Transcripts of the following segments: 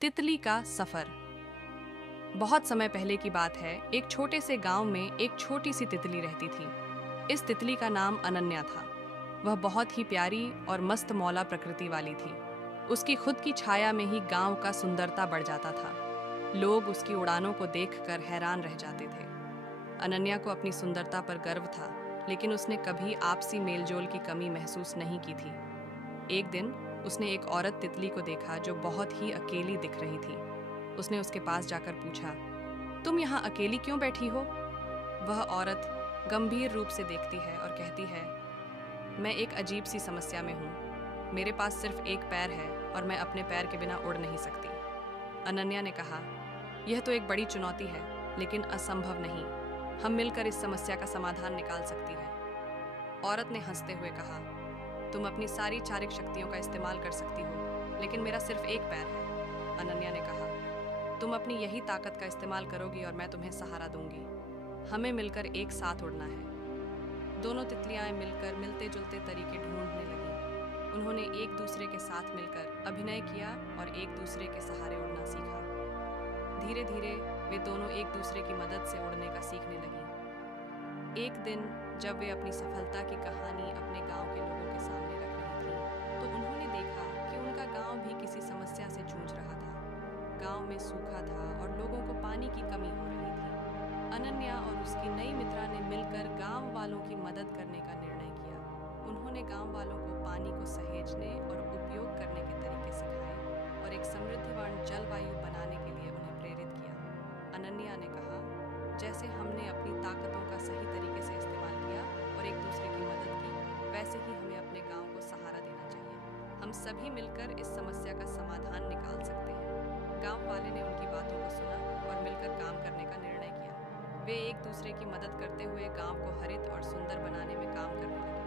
तितली का सफर। बहुत समय पहले की बात है। एक छोटे से गांव में एक छोटी सी तितली रहती थी। इस तितली का नाम अनन्या था। वह बहुत ही प्यारी और मस्त मौला प्रकृति वाली थी। उसकी खुद की छाया में ही गांव का सुंदरता बढ़ जाता था। लोग उसकी उड़ानों को देखकर हैरान रह जाते थे। अनन्या को अपनी सुंदरता पर गर्व था, लेकिन उसने कभी आपसी मेलजोल की कमी महसूस नहीं की थी। एक दिन उसने एक औरत तितली को देखा जो बहुत ही अकेली दिख रही थी। उसने उसके पास जाकर पूछा, तुम यहाँ अकेली क्यों बैठी हो? वह औरत गंभीर रूप से देखती है और कहती है, मैं एक अजीब सी समस्या में हूँ। मेरे पास सिर्फ एक पैर है और मैं अपने पैर के बिना उड़ नहीं सकती। अनन्या ने कहा, यह तो एक बड़ी चुनौती है, लेकिन असंभव नहीं। हम मिलकर इस समस्या का समाधान निकाल सकती हैं। औरत ने हंसते हुए कहा, तुम अपनी सारी चारिक शक्तियों का इस्तेमाल कर सकती हो, लेकिन मेरा सिर्फ एक पैर है। अनन्या ने कहा, तुम अपनी यही ताकत का इस्तेमाल करोगी और मैं तुम्हें सहारा दूंगी। हमें मिलकर एक साथ उड़ना है। दोनों तितलियां मिलकर मिलते जुलते तरीके ढूंढने लगीं। उन्होंने एक दूसरे के साथ मिलकर अभिनय किया और एक दूसरे के सहारे उड़ना सीखा। धीरे धीरे वे दोनों एक दूसरे की मदद से उड़ने का सीखने लगीं। एक दिन जब वे अपनी सफलता की कहानी अपने गांव के लोगों के सामने रख रही थीं, तो उन्होंने देखा कि उनका गांव भी किसी समस्या से जूझ रहा था। गांव में सूखा था और लोगों को पानी की कमी हो रही थी। अनन्या और उसकी नई मित्रा ने मिलकर गांव वालों की मदद करने का निर्णय किया। उन्होंने गांव वालों को पानी को सहेजने और उपयोग करने के तरीके सिखाए और एक समृद्धवान जलवायु बनाने के लिए उन्हें प्रेरित किया। अनन्या ने कहा, जैसे हमने अपनी ताकतों का सही तरीके से इस्तेमाल किया और एक दूसरे की मदद की, वैसे ही हमें अपने गांव को सहारा देना चाहिए। हम सभी मिलकर इस समस्या का समाधान निकाल सकते हैं। गांव वाले ने उनकी बातों को सुना और मिलकर काम करने का निर्णय किया। वे एक दूसरे की मदद करते हुए गांव को हरित और सुंदर बनाने में काम करने लगे।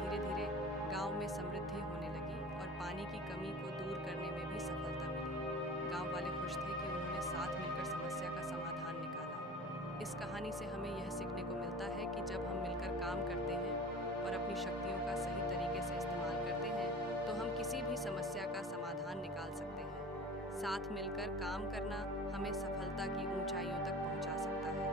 धीरे धीरे गांव में समृद्धि होने लगी और पानी की कमी को दूर करने में भी सफलता मिली। गांव वाले खुश थे कि उन्होंने साथ मिलकर समस्या का समाधान निकाला। इस कहानी से हमें यह सीखने को मिलता है कि जब हम मिलकर काम करते हैं और अपनी शक्तियों का सही तरीके से इस्तेमाल करते हैं, तो हम किसी भी समस्या का समाधान निकाल सकते हैं। साथ मिलकर काम करना हमें सफलता की ऊंचाइयों तक पहुंचा सकता है।